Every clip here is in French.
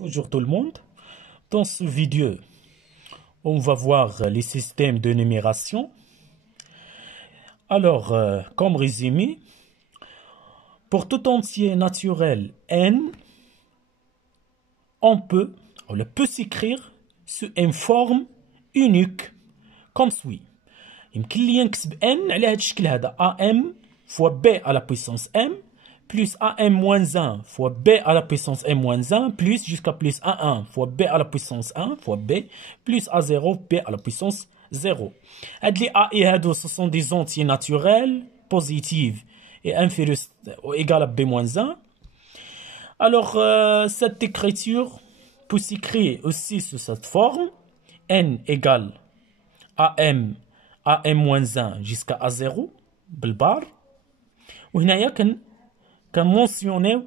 Bonjour tout le monde. Dans ce vidéo, on va voir les systèmes de numération. Alors, comme résumé, pour tout entier naturel n, on peut s'écrire sous une forme unique comme suit. يمكن لي نكتب n على هذا الشكل هذا am fois b à la puissance m plus am moins 1 fois b à la puissance m moins 1 plus jusqu'à plus a1 fois b à la puissance 1 fois b plus a0 b à la puissance 0. هاد لي a et هادو ce sont des entiers naturels positifs et inférieurs ou égal à b moins 1. Alors cette écriture peut s'écrire aussi sous cette forme n égale am moins 1 jusqu'à a0 بالبار. وهنايا كنمونسيونيو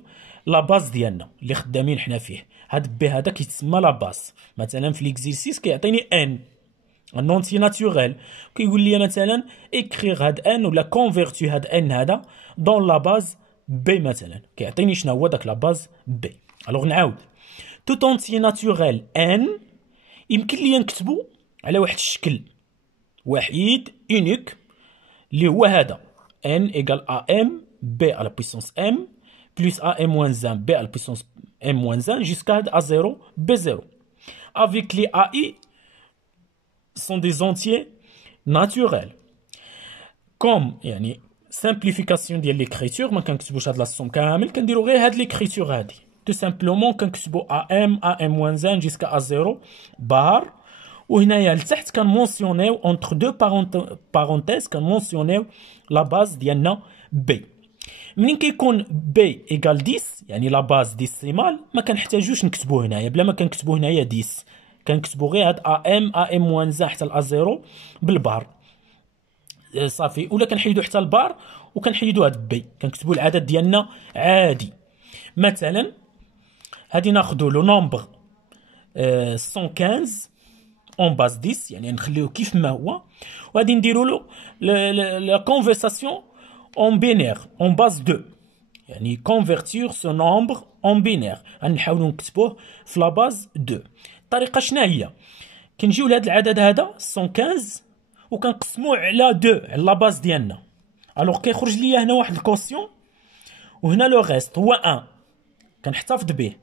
لا باز ديالنا اللي خدامين حنا فيه. هاد بي هذا كيتسمى لا باز. مثلا في ليكزيرسيس كيعطيني ان انونتي ناتوريل، كيقول لي مثلا اكريغ هاد ان ولا كونفيرتي هاد ان هذا دون لا باز بي، مثلا كيعطيني شنو هو داك لا باز بي. الوغ نعاود توت اونتي ناتوريل ان يمكن لي نكتبو على واحد الشكل وحيد unique اللي هو هذا n égale am b à la puissance m plus am moins 1 b à la puissance m moins 1 jusqu'à a0 b0 avec les ai sont des entiers naturels. comme يعني simplification ديال l'écriture ما كنكتبوش هاد لا somme كامل، كنديرو غير هاد l'écriture هادي tout simplement كنكتبو am moins 1 jusqu'à a0 بار. وهنايا لتحت كنمونسيونيو اونتر دو بارونتيز كنمونسيونيو لا باز ديالنا بي. منين كيكون بي ايكال 10 يعني لا باز ديسيمال ما كنحتاجوش نكتبو هنايا، بلا ما كنكتبو هنايا 10 كنكتبو غير هاد am موان 1 حتى ل a0 بالبار صافي، ولا كنحيدو حتى البار وكنحيدو هاد بي كنكتبو العدد ديالنا عادي. مثلا هادي ناخدو لو نومبر 115 en base 10 يعني نخليوه كيف ما هو، وغادي نديرو له la conversion en binaire en base 2 يعني convertir ce nombre en binaire. غنحاولوا نكتبوه في لا باز 2. الطريقه شنو هي؟ كنجيو لهذا العدد هذا 115 وكنقسموه على 2 على لا باز ديالنا. الوغ كيخرج ليا هنا واحد الكوسيون وهنا لو ريست هو 1 كنحتفظ به.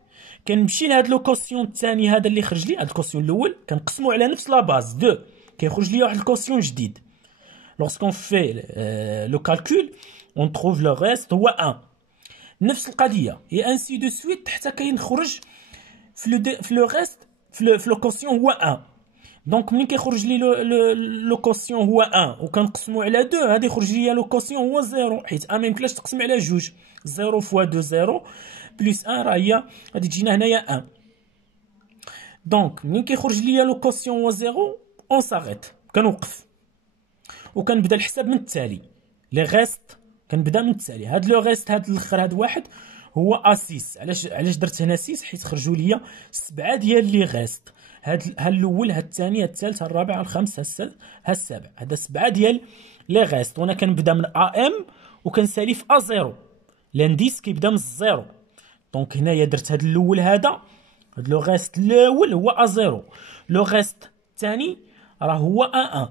كنمشي لهاد لو كوسيون الثاني هذا اللي خرج لي، هاد الكوسيون الاول كنقسمو على نفس لا باز 2 كيخرج لي واحد الكوسيون جديد. لوغسكون في لو كالكول اون تروف لو ريست هو 1. نفس القضيه اي انسي دو سويت حتى كينخرج في لو ريست في لو كوسيون هو 1. دونك ملي كيخرج لي لو كوسيون هو 1 وكنقسمو على 2 غادي يخرج لي لو كوسيون هو 0، حيت ما يمكنلاش تقسم على جوج. 0 فوا 2 0 بلس 1 راه هي غادي تجينا هنايا 1. دونك ملي كيخرج ليا لو كوسيون هو 0 اون ساغيت كنوقف وكنبدا الحساب من التالي. لي ريست كنبدا من التالي. هاد لو ريست هاد الاخر هاد واحد هو A6. علاش درت هنا 6؟ حيت خرجوا ليا 7 ديال لي ريست. هاد الاول هاد الثاني هاد الثالث هاد الرابع هاد الخامس هاد السابع، هذا 7 ديال لي ريست. وانا كنبدا من AM وكنسالي في A0. لانديس كيبدا من الزيرو. دونك هنايا درت هاد الاول هذا هاد لو ريست الاول هو A0، لو ريست الثاني راه هو A1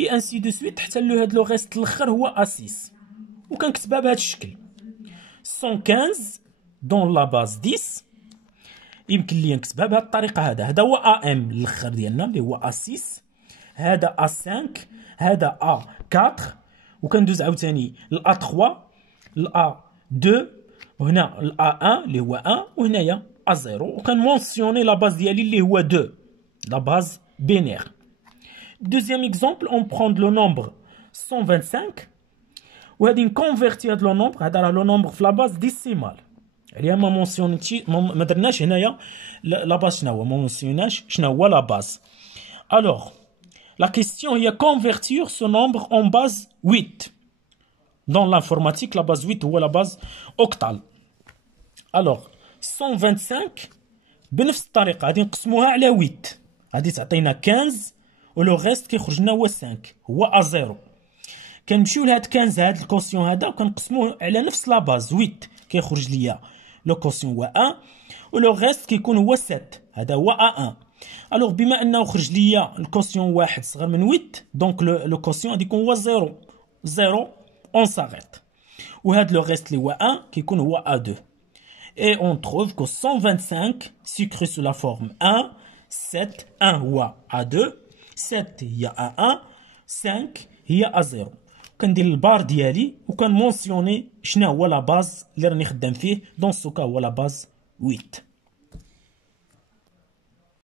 اي انسي دو سويت حتى هاد لو ريست الاخر هو A6. وكنكتبها بهذا الشكل 115 دون لا باز 10. يمكن لي نكتبها بهذه الطريقه. هذا هو AM الاخر ديالنا اللي هو A6، هذا A5، هذا A4، وكندوز عاوتاني ل A3 ل A2 وهنا ال A1 اللي هو 1 وهنايا A0 وكنمونسيوني لا باز ديالي اللي هو 2 لا باز بينير. دوزيام اكزومبل اون بروند لو نومبر 125 وغادي نكونفيرتي هاد لو نومبر. هذا راه لو نومبر في لا باز ديسيمال عليها ما مونسيونيتي ما درناش هنايا لا باز شنو هو، ما مونسيوناش شنو هو لا باز. الوغ لا كيستيون هي كونفيرتير سو نومبر اون باز 8. Dans l'informatique, la base 8 ou la base octale. Alors, 125 بنفس الطريقة غادي نقسموها على 8 غادي تعطينا 15 ولو ريست كيخرج لنا هو 5 هو A0. كنمشيو لهاد 15 هاد الكوسيون هذا وكنقسموه على نفس لا باز 8 كيخرج ليا لو كوسيون هو 1 ولو ريست كيكون هو 7 هذا هو A1. الوغ بما انه خرج ليا الكوسيون واحد صغر من 8 دونك لو كوسيون غادي يكون هو 0 اون ساغيت. وهذا لو ريست اللي هو 1 كيكون هو A2. Et on trouve que 125 s'écrit sous la forme 1, 7, 1 هو A2, 7 هي A1, 5 هي A0. كندير البار ديالي وكنمونسيوني شنو هو لا باز اللي راني خدام فيه. دون سوكا هو لا باز 8.